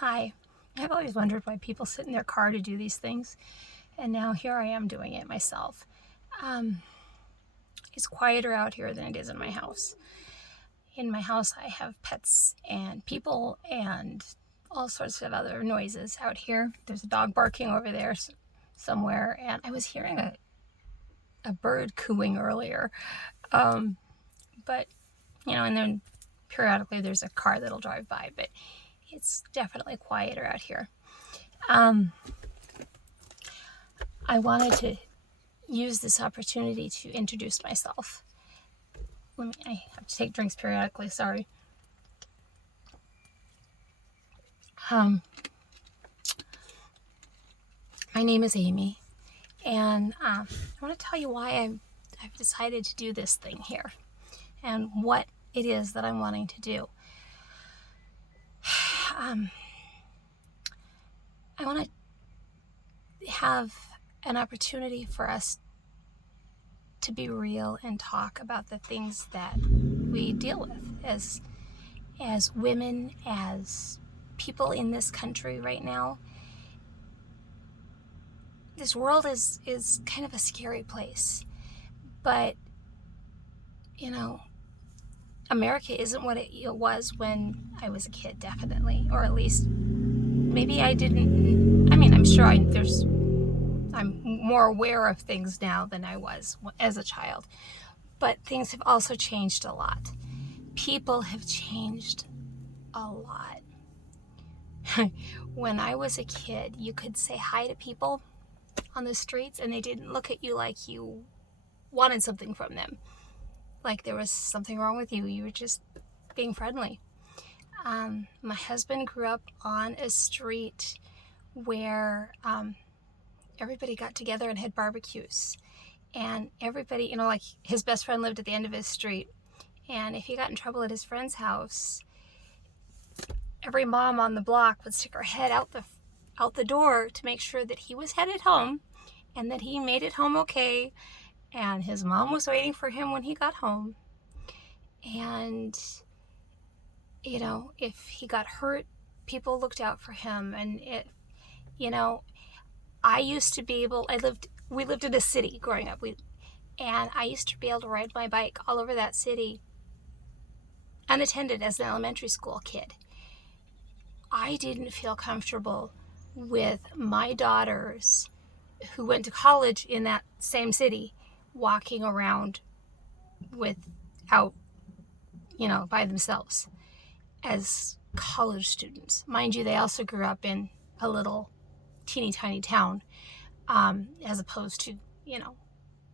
Hi. I've always wondered why people sit in their car to do these things, and now here I am doing it myself. Um, it's quieter out here than it is in my house. In my house, I have pets and people and all sorts of other noises out here. There's a dog barking over there somewhere, and I was hearing a bird cooing earlier. Um, but, and then periodically there's a car that'll drive by, but it's definitely quieter out here. I wanted to use this opportunity to introduce myself. I have to take drinks periodically, sorry. My name is Amy, and I want to tell you why I've decided to do this thing here and what it is that I'm wanting to do. I want to have an opportunity for us to be real and talk about the things that we deal with as women, as people in this country right now. This world is kind of a scary place, but America isn't what it was when I was a kid, definitely, or at least maybe I didn't. I mean, I'm sure I'm more aware of things now than I was as a child, but things have also changed a lot. People have changed a lot. When I was a kid, you could say hi to people on the streets and they didn't look at you like you wanted something from them, like there was something wrong with you. You were just being friendly. My husband grew up on a street where everybody got together and had barbecues, and everybody, like his best friend lived at the end of his street, and if he got in trouble at his friend's house, every mom on the block would stick her head out the door to make sure that he was headed home and that he made it home okay, and his mom was waiting for him when he got home. And if he got hurt, people looked out for him. And I used to be able, we lived in a city growing up, and I used to be able to ride my bike all over that city unattended as an elementary school kid. I didn't feel comfortable with my daughters who went to college in that same city walking around by themselves as college students. Mind you, they also grew up in a little teeny tiny town, as opposed to,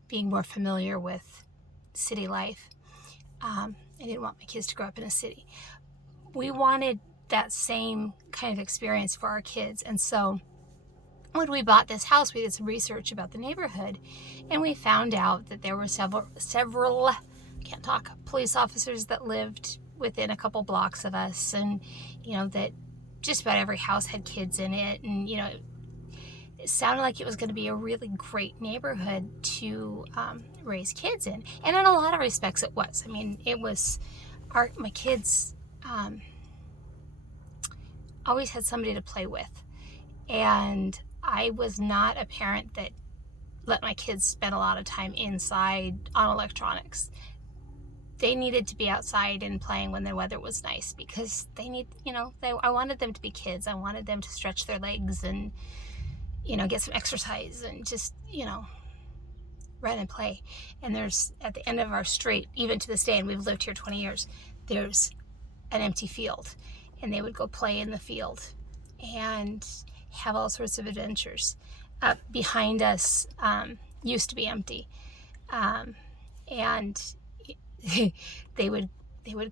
being more familiar with city life. I didn't want my kids to grow up in a city. We wanted that same kind of experience for our kids. And so when we bought this house, we did some research about the neighborhood, and we found out that there were several police officers that lived within a couple blocks of us, and that just about every house had kids in it, and it sounded like it was going to be a really great neighborhood to raise kids in. And in a lot of respects it was. I mean, it was my kids always had somebody to play with, and I was not a parent that let my kids spend a lot of time inside on electronics. They needed to be outside and playing when the weather was nice, because I wanted them to be kids. I wanted them to stretch their legs and, get some exercise and just, run and play. And there's, at the end of our street, even to this day, and we've lived here 20 years, there's an empty field, and they would go play in the field and have all sorts of adventures. Up behind us used to be empty, and they would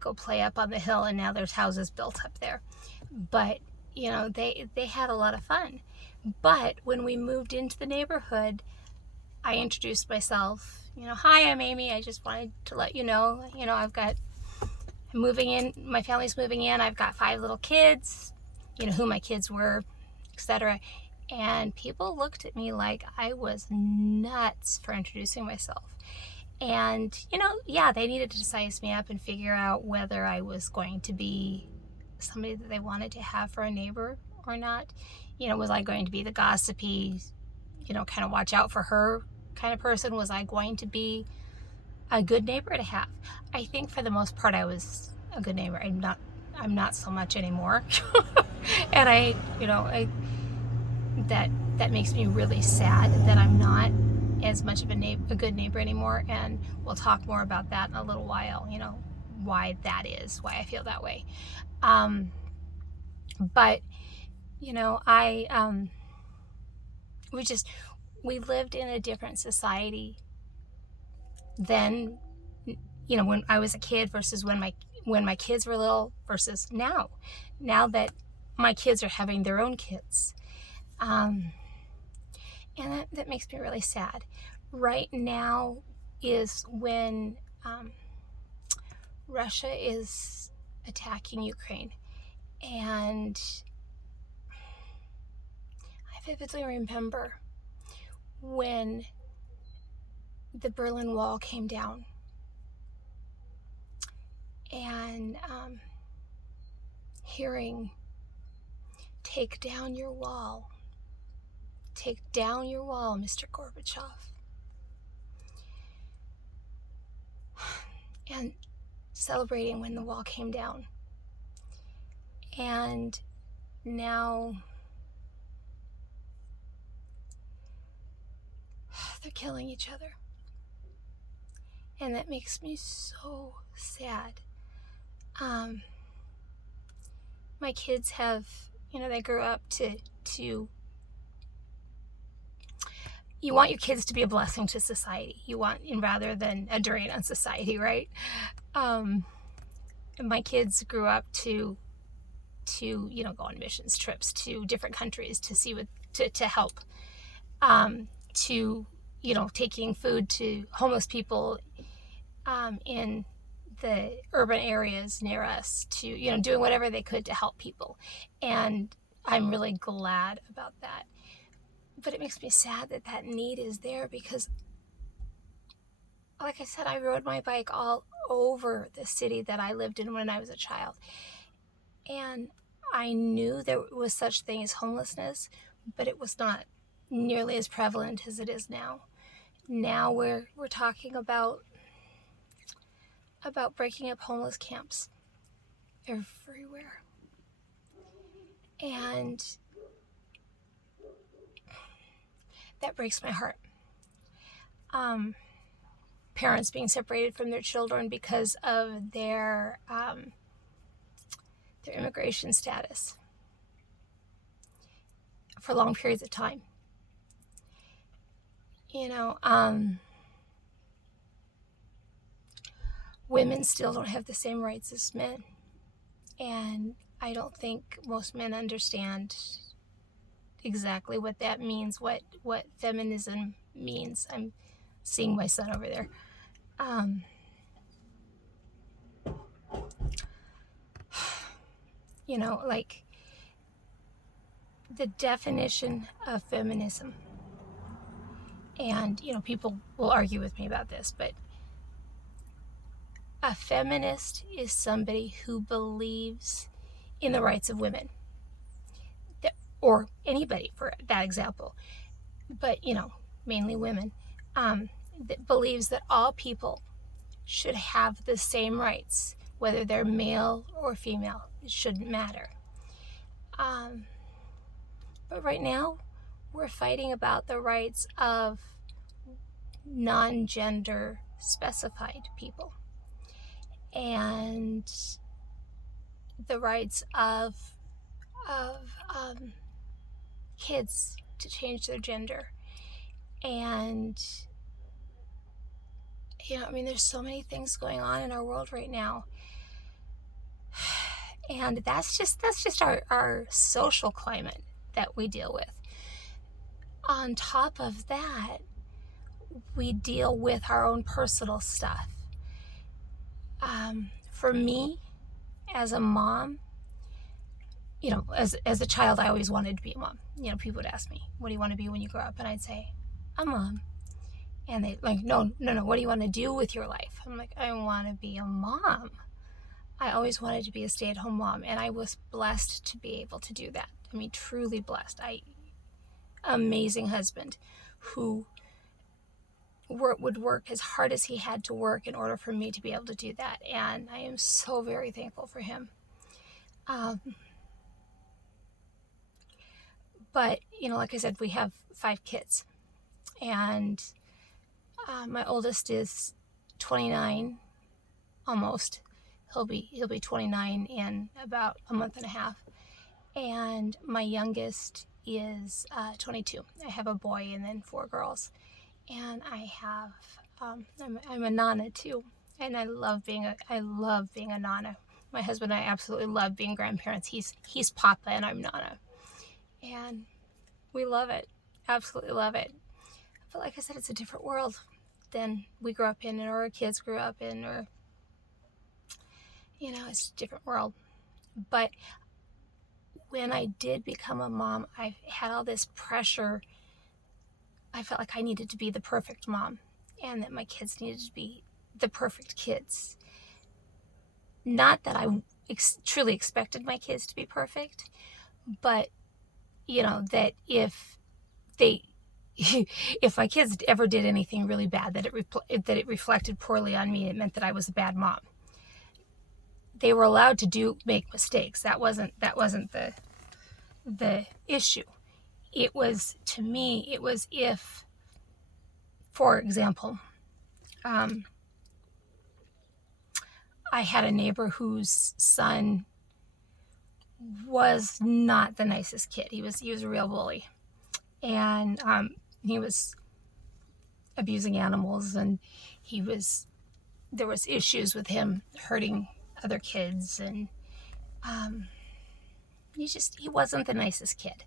go play up on the hill, and now there's houses built up there. But they had a lot of fun. But when we moved into the neighborhood, I introduced myself. Hi, I'm Amy. I just wanted to let you know, I'm moving in. My family's moving in. I've got 5 little kids. Who my kids were, etc. And people looked at me like I was nuts for introducing myself. And, they needed to size me up and figure out whether I was going to be somebody that they wanted to have for a neighbor or not. Was I going to be the gossipy, kind of watch out for her kind of person? Was I going to be a good neighbor to have? I think for the most part I was a good neighbor. I'm not so much anymore. And that makes me really sad that I'm not as much of a good neighbor anymore. And we'll talk more about that in a little while, why that is, why I feel that way. But we lived in a different society then, when I was a kid versus when my kids were little versus now that my kids are having their own kids. And that makes me really sad. Right now is when Russia is attacking Ukraine. And I vividly remember when the Berlin Wall came down. And hearing, "Take down your wall. Take down your wall, Mr. Gorbachev." And celebrating when the wall came down. And now they're killing each other. And that makes me so sad. My kids have, they grew up to you want your kids to be a blessing to society. You want, rather than a drain on society, right? And my kids grew up to go on missions trips to different countries to see to help, to taking food to homeless people in the urban areas near us, to doing whatever they could to help people. And I'm really glad about that. But it makes me sad that need is there, because like I said, I rode my bike all over the city that I lived in when I was a child. And I knew there was such thing as homelessness, but it was not nearly as prevalent as it is now. Now we're talking about breaking up homeless camps everywhere. And that breaks my heart. Parents being separated from their children because of their immigration status for long periods of time. Women still don't have the same rights as men. And I don't think most men understand exactly what that means, what feminism means. I'm seeing my son over there. Like the definition of feminism. And, people will argue with me about this, but a feminist is somebody who believes in the rights of women, or anybody for that example, but mainly women, that believes that all people should have the same rights, whether they're male or female. It shouldn't matter. But right now, we're fighting about the rights of non-gender specified people, and the rights of kids to change their gender. And there's so many things going on in our world right now, and that's just our social climate that we deal with. On top of that, we deal with our own personal stuff. For me, as a mom, as a child, I always wanted to be a mom. People would ask me, "What do you want to be when you grow up?" And I'd say, "A mom." And they like, no, what do you want to do with your life? I'm like, I want to be a mom. I always wanted to be a stay-at-home mom, and I was blessed to be able to do that. I mean, truly blessed. Amazing husband who would work as hard as he had to work in order for me to be able to do that, and I am so very thankful for him. But, like I said, we have 5 kids, and my oldest is 29, almost. He'll be 29 in about a month and a half, and my youngest is 22. I have a boy and then 4 girls, and I have I'm a nana too, and I love being a nana. My husband and I absolutely love being grandparents. He's papa and I'm nana, and we love it, absolutely love it. But like I said, it's a different world than we grew up in, or our kids grew up in, or it's a different world. But when I did become a mom, I had all this pressure. I felt like I needed to be the perfect mom, and that my kids needed to be the perfect kids. Not that I truly expected my kids to be perfect, but that if my kids ever did anything really bad, that it reflected poorly on me, it meant that I was a bad mom. They were allowed to make mistakes. That wasn't the issue. It was, to me, it was if, for example, I had a neighbor whose son was not the nicest kid. He was a real bully, and he was abusing animals, and there was issues with him hurting other kids, and he wasn't the nicest kid.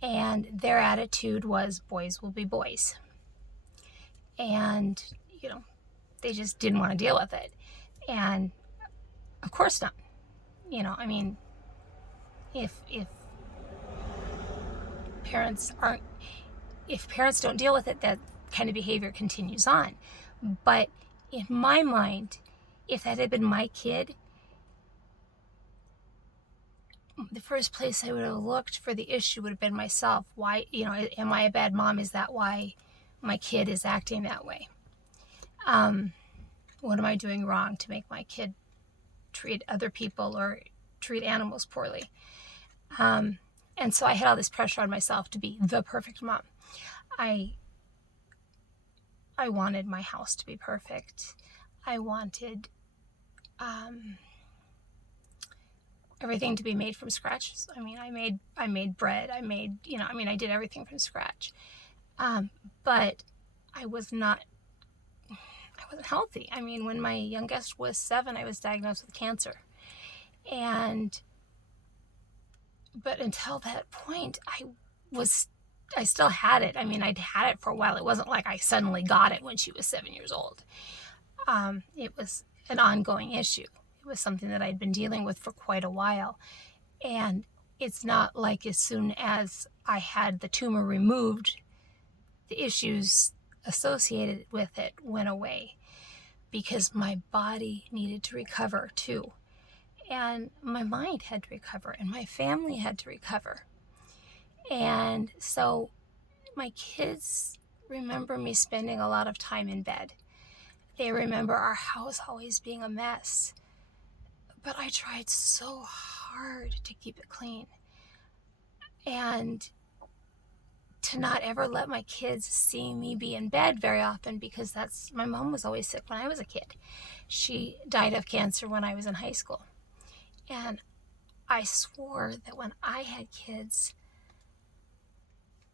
And their attitude was, boys will be boys, and they just didn't want to deal with it. And of course not. I mean, if parents don't deal with it, that kind of behavior continues on. But in my mind, if that had been my kid, the first place I would have looked for the issue would have been myself. Why, am I a bad mom? Is that why my kid is acting that way? What am I doing wrong to make my kid treat other people or treat animals poorly? And so I had all this pressure on myself to be the perfect mom. I wanted my house to be perfect. I wanted everything to be made from scratch. I mean, I made bread. I did everything from scratch. But I wasn't healthy. I mean, when my youngest was 7, I was diagnosed with cancer. But until that point, I still had it. I mean, I'd had it for a while. It wasn't like I suddenly got it when she was 7 years old. It was an ongoing issue. It was something that I'd been dealing with for quite a while. And it's not like as soon as I had the tumor removed, the issues associated with it went away, because my body needed to recover too. And my mind had to recover, and my family had to recover. And so my kids remember me spending a lot of time in bed. They remember our house always being a mess. But I tried so hard to keep it clean, and to not ever let my kids see me be in bed very often, because my mom was always sick when I was a kid. She died of cancer when I was in high school. And I swore that when I had kids,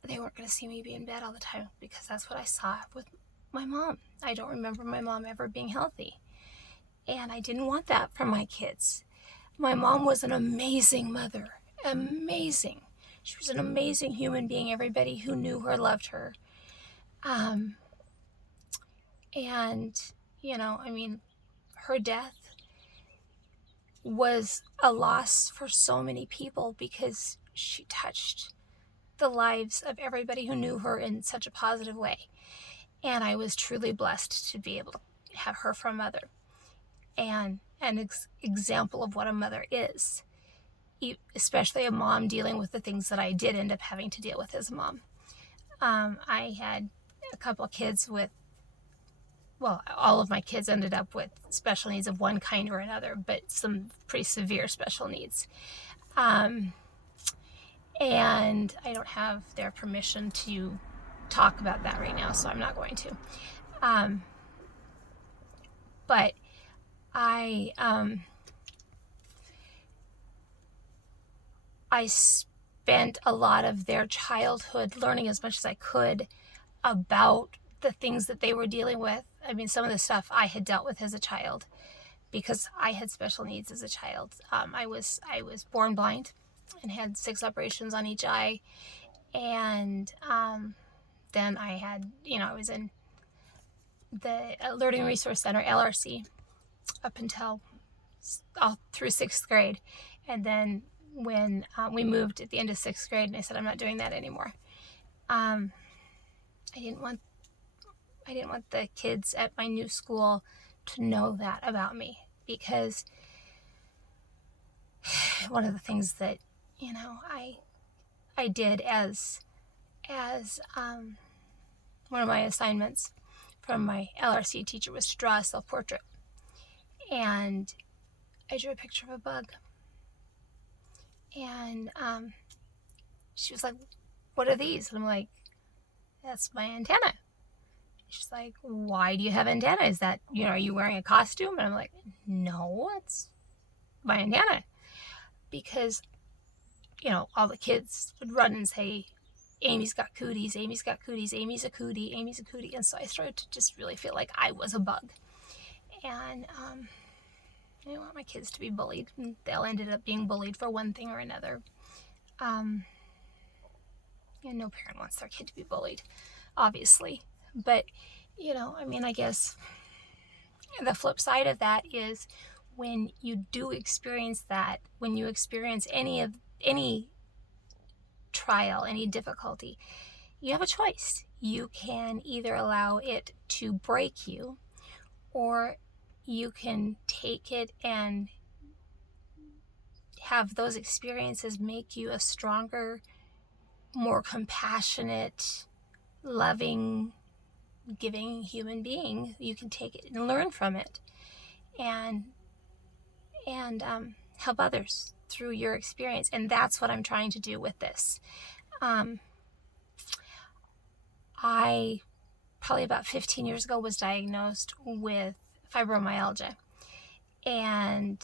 they weren't going to see me be in bed all the time, because that's what I saw with my mom. I don't remember my mom ever being healthy. And I didn't want that for my kids. My mom was an amazing mother. Amazing. She was an amazing human being. Everybody who knew her loved her. Her death was a loss for so many people, because she touched the lives of everybody who knew her in such a positive way. And I was truly blessed to be able to have her for a mother. And example of what a mother is, especially a mom dealing with the things that I did end up having to deal with as a mom. I had a couple of kids with, well, all of my kids ended up with special needs of one kind or another, but some pretty severe special needs. And I don't have their permission to talk about that right now, so I'm not going to. But I spent a lot of their childhood learning as much as I could about the things that they were dealing with. I mean, some of the stuff I had dealt with as a child because I had special needs as a child. I was born blind and had 6 operations on each eye. And then I had, I was in the Learning Resource Center, LRC, up until all through 6th grade. And then when we moved at the end of 6th grade, and I said, I'm not doing that anymore. I didn't want the kids at my new school to know that about me, because one of the things that, I did as one of my assignments from my LRC teacher was to draw a self-portrait. And I drew a picture of a bug. And she was like, what are these? And I'm like, that's my antenna. She's like, why do you have antenna? Is that, are you wearing a costume? And I'm like, no, it's my antenna. Because, all the kids would run and say, Amy's got cooties, Amy's got cooties, Amy's a cootie, Amy's a cootie. And so I started to just really feel like I was a bug. And I didn't want my kids to be bullied. And they all ended up being bullied for one thing or another. No parent wants their kid to be bullied, obviously. But, I guess the flip side of that is when you do experience that, when you experience any trial, any difficulty, you have a choice. You can either allow it to break you, or you can take it and have those experiences make you a stronger, more compassionate, loving, giving human being. You can take it and learn from it, and help others through your experience. And that's what I'm trying to do with this. I probably about 15 years ago was diagnosed with fibromyalgia, and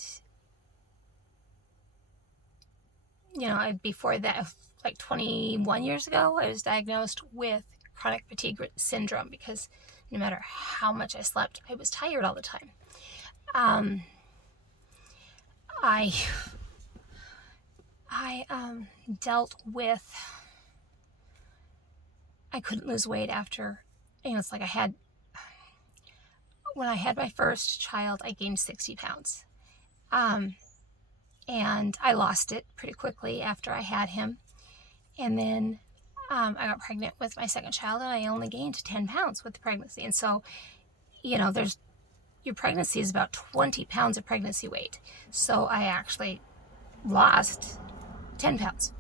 before that, like 21 years ago, I was diagnosed with chronic fatigue syndrome, because no matter how much I slept, I was tired all the time. I dealt with, I couldn't lose weight after, it's like when I had my first child, I gained 60 pounds. And I lost it pretty quickly after I had him. And then I got pregnant with my second child, and I only gained 10 pounds with the pregnancy. And so, your pregnancy is about 20 pounds of pregnancy weight. So I actually lost 10 pounds,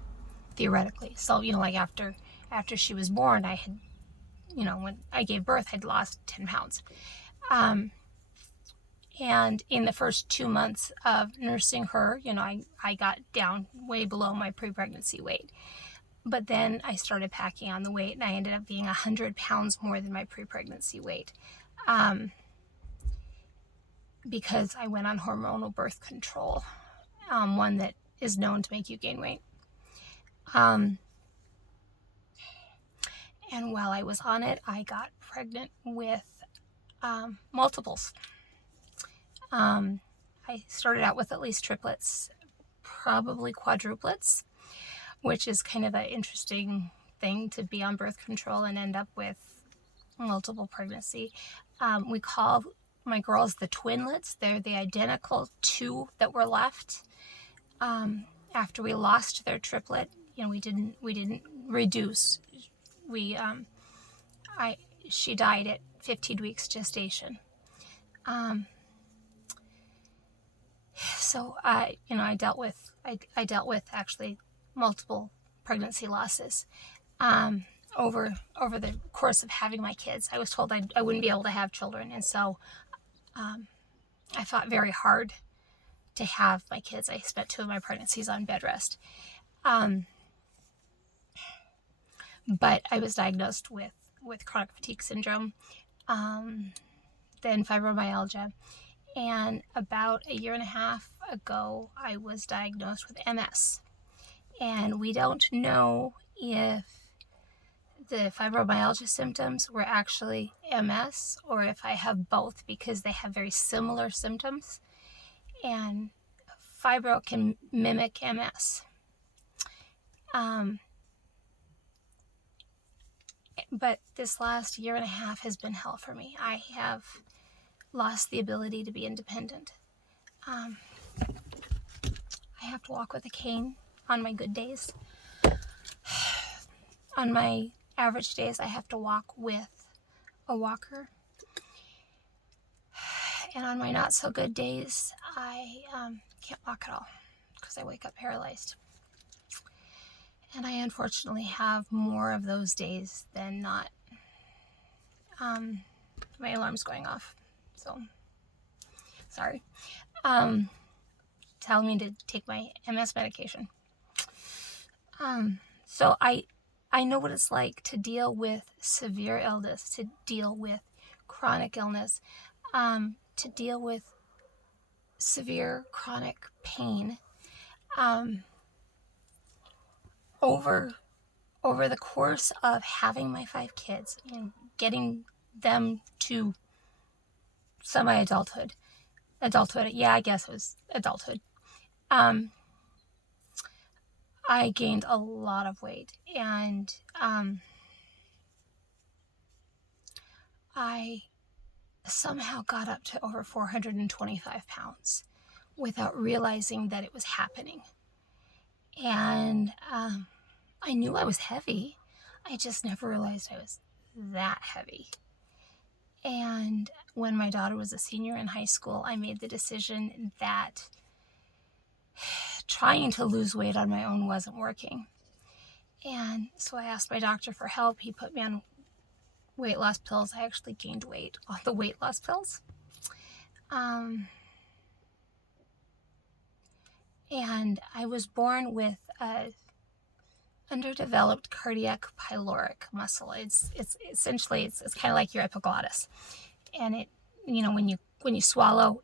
theoretically. So, after she was born, I had, when I gave birth, I'd lost 10 pounds. And in the first 2 months of nursing her, I got down way below my pre-pregnancy weight. But then I started packing on the weight, and I ended up being 100 pounds more than my pre-pregnancy weight. Because I went on hormonal birth control, one that is known to make you gain weight. And while I was on it, I got pregnant with multiples. I started out with at least triplets, probably quadruplets, which is kind of an interesting thing to be on birth control and end up with multiple pregnancy. We call my girls the twinlets. They're the identical 2 that were left after we lost their triplet. We didn't reduce. She died at 15 weeks gestation. So I dealt with actually multiple pregnancy losses um, over the course of having my kids. I was told I wouldn't be able to have children, and so I fought very hard to have my kids. I spent 2 of my pregnancies on bed rest, but I was diagnosed with chronic fatigue syndrome, then fibromyalgia, and about a year and a half ago, I was diagnosed with MS. And we don't know if the fibromyalgia symptoms were actually MS or if I have both, because they have very similar symptoms. And fibro can mimic MS. But this last year and a half has been hell for me. I have lost the ability to be independent. I have to walk with a cane on my good days. On my average days, I have to walk with a walker. And on my not so good days, I can't walk at all because I wake up paralyzed. And I unfortunately have more of those days than not. My alarm's going off, so sorry. Telling me to take my MS medication. So I know what it's like to deal with severe illness, to deal with chronic illness, to deal with severe chronic pain. Over the course of having my 5 kids and getting them to semi-adulthood, yeah, I guess it was adulthood, I gained a lot of weight, and I somehow got up to over 425 pounds without realizing that it was happening. And I knew I was heavy. I just never realized I was that heavy. And when my daughter was a senior in high school, I made the decision that trying to lose weight on my own wasn't working. And so I asked my doctor for help. He put me on weight loss pills. I actually gained weight on the weight loss pills. And I was born with a underdeveloped cardiac pyloric muscle. It's essentially it's kind of like your epiglottis, and it, when you swallow,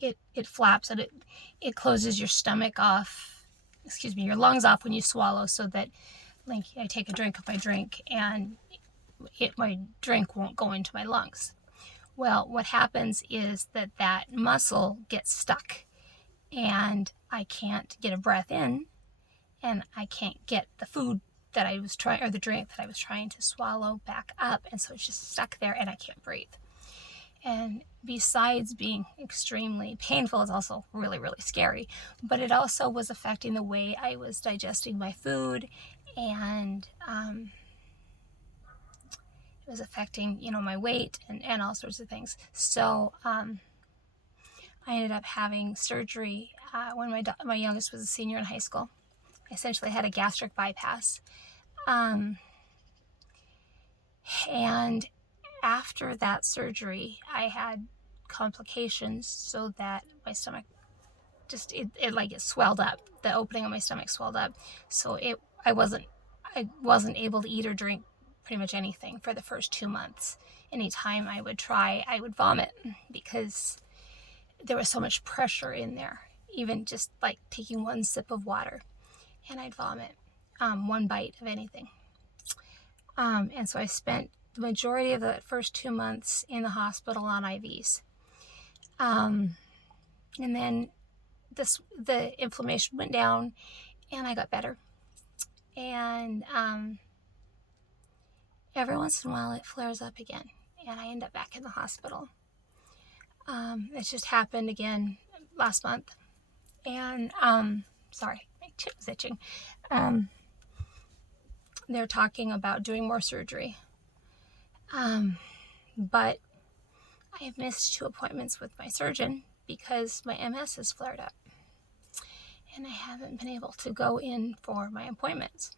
it flaps and it closes your stomach off, your lungs off when you swallow, so that, like, I take a drink of my drink and my drink won't go into my lungs. Well, what happens is that muscle gets stuck, and I can't get a breath in, and I can't get the food that I was trying, or the drink that I was trying to swallow, back up, and so it's just stuck there and I can't breathe. And besides being extremely painful, it's also really, really scary. But it also was affecting the way I was digesting my food, and it was affecting, my weight and all sorts of things. So I ended up having surgery when my youngest was a senior in high school. I essentially had a gastric bypass. And after that surgery, I had complications, so that my stomach just it swelled up. The opening of my stomach swelled up, so I wasn't able to eat or drink pretty much anything for the first 2 months. Anytime I would try, I would vomit because there was so much pressure in there. Even just like taking one sip of water, and I'd vomit. One bite of anything. And so I spent the majority of the first 2 months in the hospital on IVs. And then the inflammation went down, and I got better. And every once in a while it flares up again, and I end up back in the hospital. It just happened again last month. And sorry, my chin was itching. They're talking about doing more surgery. But I have missed 2 appointments with my surgeon because my MS has flared up and I haven't been able to go in for my appointments.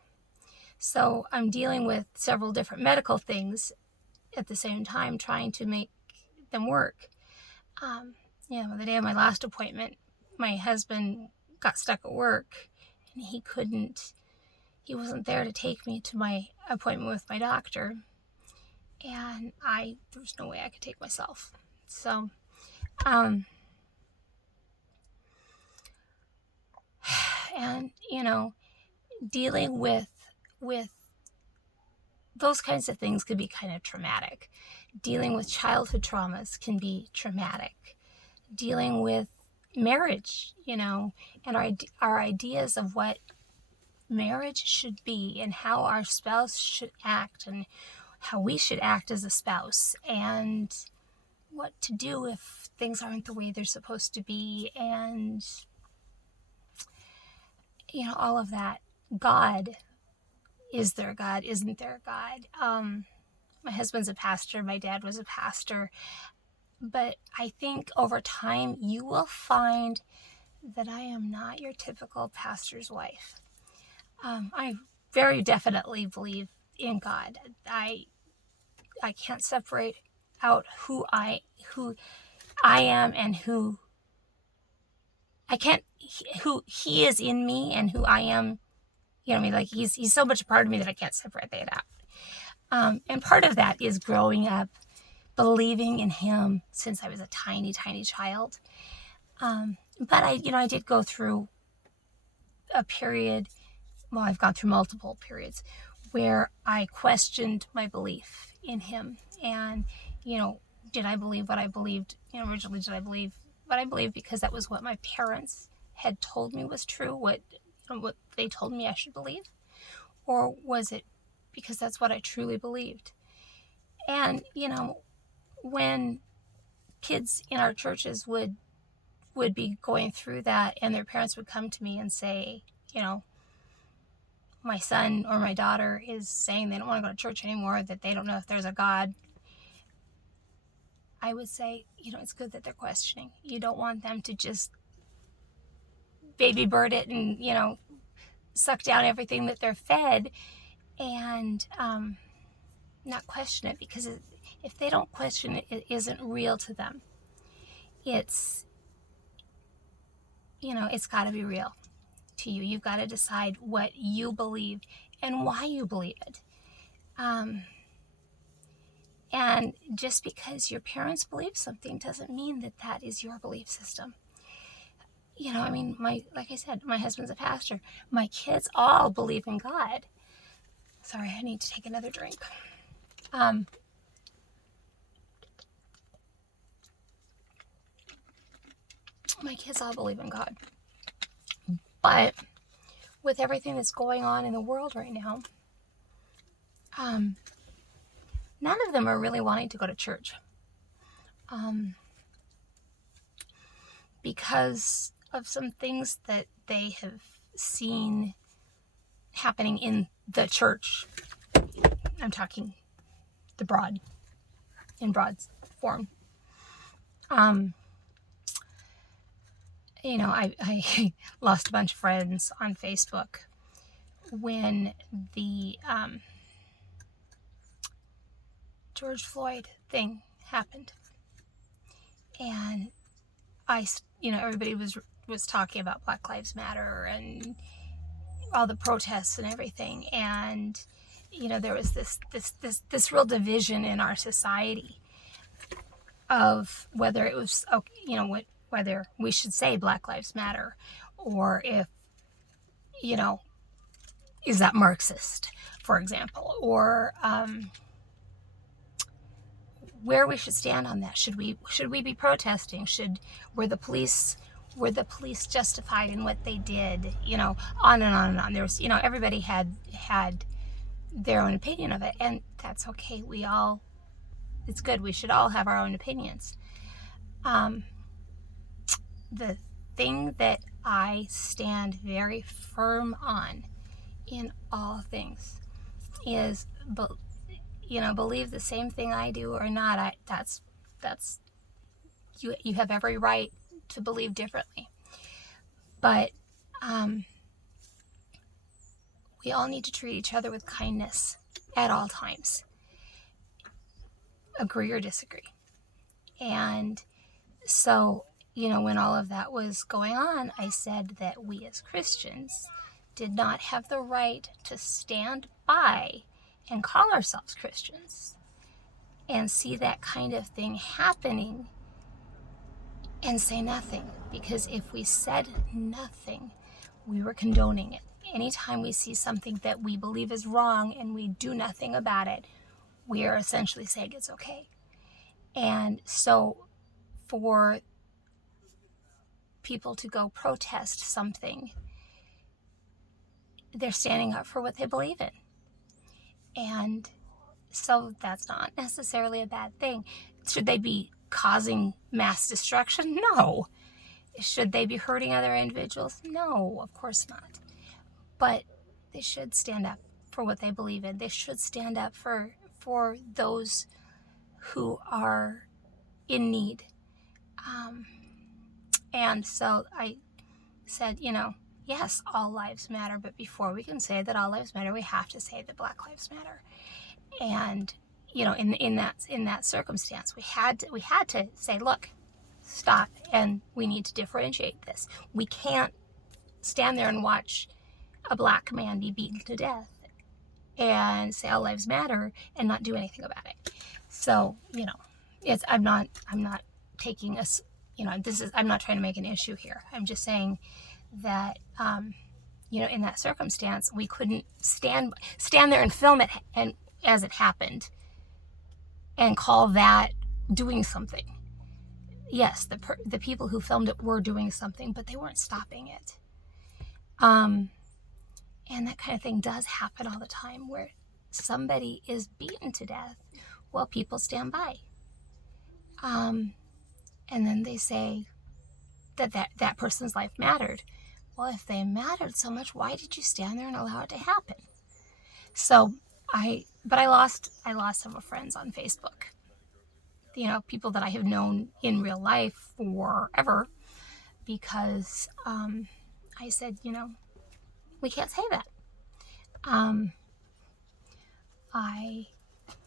So I'm dealing with several different medical things at the same time, trying to make them work. The day of my last appointment, my husband got stuck at work and he wasn't there to take me to my appointment with my doctor. And there was no way I could take myself. So, and, dealing with those kinds of things could be kind of traumatic. Dealing with childhood traumas can be traumatic. Dealing with marriage, and our ideas of what marriage should be and how our spouse should act and how we should act as a spouse and what to do if things aren't the way they're supposed to be, and all of that. God, is there a God? Isn't there a God? My husband's a pastor, my dad was a pastor, but I think over time you will find that I am not your typical pastor's wife. I very definitely believe in God. I can't separate out who I am and who he is in me and who I am. Like he's so much a part of me that I can't separate that out. And part of that is growing up believing in him since I was a tiny, tiny child. But I did go through a period, well, I've gone through multiple periods where I questioned my belief in him. And, did I believe what I believed? Originally, did I believe what I believed because that was what my parents had told me was true, what they told me I should believe? Or was it because that's what I truly believed? And, when kids in our churches would be going through that and their parents would come to me and say, my son or my daughter is saying they don't want to go to church anymore, that they don't know if there's a God, I would say, it's good that they're questioning. You don't want them to just baby bird it and, suck down everything that they're fed and not question it, because if they don't question it, it isn't real to them. It's got to be real to you. You've got to decide what you believe and why you believe it. And just because your parents believe something doesn't mean that that is your belief system. Like I said, my husband's a pastor. My kids all believe in God. Sorry, I need to take another drink. My kids all believe in God. But with everything that's going on in the world right now, none of them are really wanting to go to church. Because of some things that they have seen happening in the church. I'm talking in broad form. I lost a bunch of friends on Facebook when the George Floyd thing happened. And everybody was talking about Black Lives Matter and all the protests and everything. And, there was this real division in our society of whether it was, whether we should say Black Lives Matter, or if, is that Marxist, for example, or where we should stand on that. Should we be protesting? Were the police justified in what they did? On and on and on. There was, everybody had their own opinion of it, and that's okay. It's good. We should all have our own opinions. The thing that I stand very firm on in all things is, believe the same thing I do or not. That's you have every right to believe differently. But we all need to treat each other with kindness at all times, agree or disagree. And so, when all of that was going on, I said that we as Christians did not have the right to stand by and call ourselves Christians and see that kind of thing happening and say nothing. Because if we said nothing, we were condoning it. Anytime we see something that we believe is wrong and we do nothing about it, we are essentially saying it's okay. And so for people to go protest something, they're standing up for what they believe in. And so that's not necessarily a bad thing. Should they be causing mass destruction? No. Should they be hurting other individuals? No, of course not. But they should stand up for what they believe in. They should stand up for those who are in need. And so I said, yes, all lives matter, but before we can say that all lives matter, we have to say that Black lives matter. And in that circumstance, we had to say, look, stop, and we need to differentiate this. We can't stand there and watch a Black man be beaten to death and say all lives matter and not do anything about it. So I'm not taking us. I'm not trying to make an issue here. I'm just saying that in that circumstance, we couldn't stand there and film it and as it happened and call that doing something. Yes, the people who filmed it were doing something, but they weren't stopping it. And that kind of thing does happen all the time, where somebody is beaten to death while people stand by. And then they say that person's life mattered. Well, if they mattered so much, why did you stand there and allow it to happen? So I lost several friends on Facebook. People that I have known in real life forever, because I said, we can't say that. I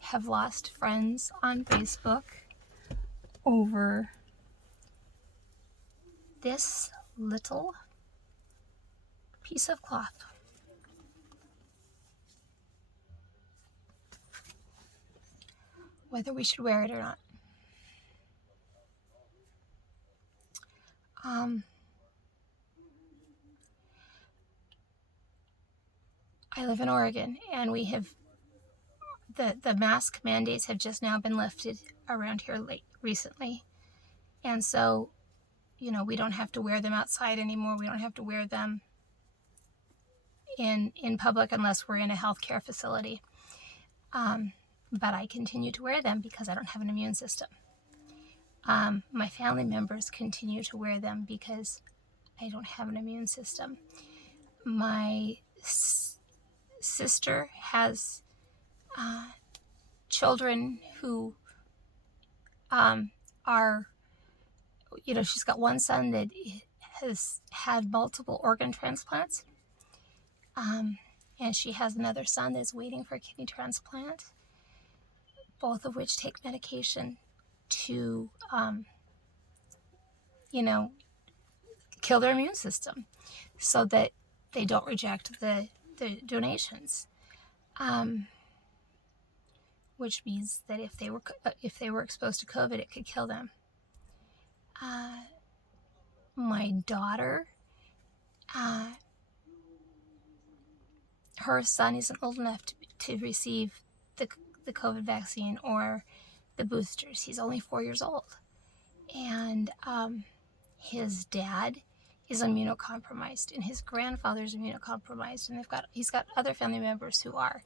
have lost friends on Facebook over this little piece of cloth. Whether we should wear it or not. I live in Oregon, and we have the mask mandates have just now been lifted around here recently. And so, we don't have to wear them outside anymore. We don't have to wear them in public unless we're in a healthcare facility. But I continue to wear them because I don't have an immune system. My family members continue to wear them because I don't have an immune system. My sister has children who are, she's got one son that has had multiple organ transplants. And she has another son that's waiting for a kidney transplant, both of which take medication to, kill their immune system so that they don't reject the donations. Which means that if they were exposed to COVID, it could kill them. My daughter, her son isn't old enough to receive the COVID vaccine or the boosters. He's only 4 years old. And his dad is immunocompromised, and his grandfather's immunocompromised, and he's got other family members who are.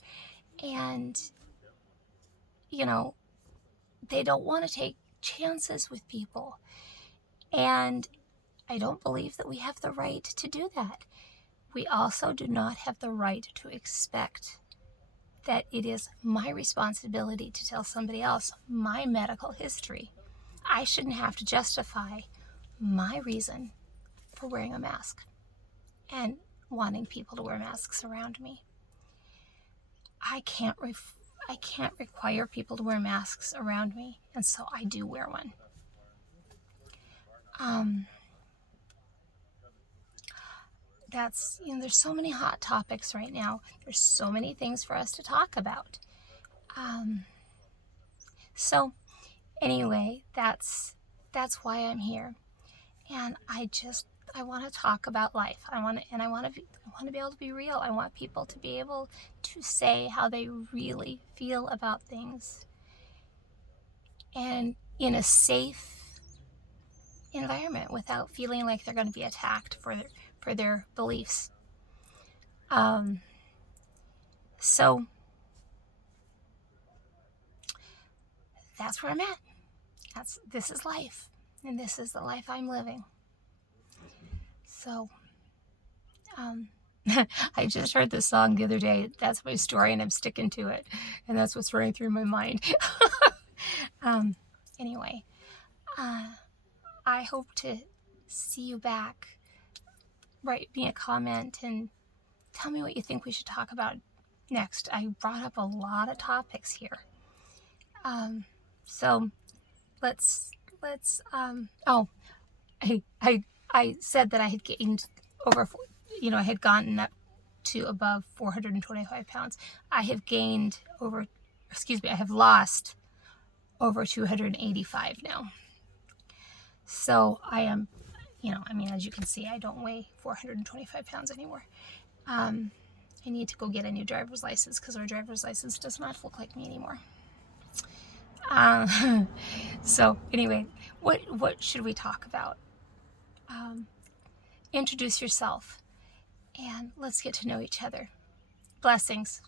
And, they don't want to take chances with people. And I don't believe that we have the right to do that. We also do not have the right to expect that it is my responsibility to tell somebody else my medical history. I shouldn't have to justify my reason for wearing a mask and wanting people to wear masks around me. I can't require people to wear masks around me, and so I do wear one. There's so many hot topics right now. There's so many things for us to talk about. So anyway, that's why I'm here, and I want to talk about life. I want to be able to be real. I want people to be able to say how they really feel about things, and in a safe environment without feeling like they're going to be attacked for their beliefs. So that's where I'm at. This is life, and this is the life I'm living. So, I just heard this song the other day. That's my story, and I'm sticking to it, and that's what's running through my mind. Anyway, I hope to see you back. Write me a comment and tell me what you think we should talk about next. I brought up a lot of topics here. So let's I said that I had gained over, I had gotten up to above 425 pounds. I have lost over 285 now. So I am, as you can see, I don't weigh 425 pounds anymore. I need to go get a new driver's license because our driver's license does not look like me anymore. So anyway, what should we talk about? Introduce yourself and let's get to know each other. Blessings.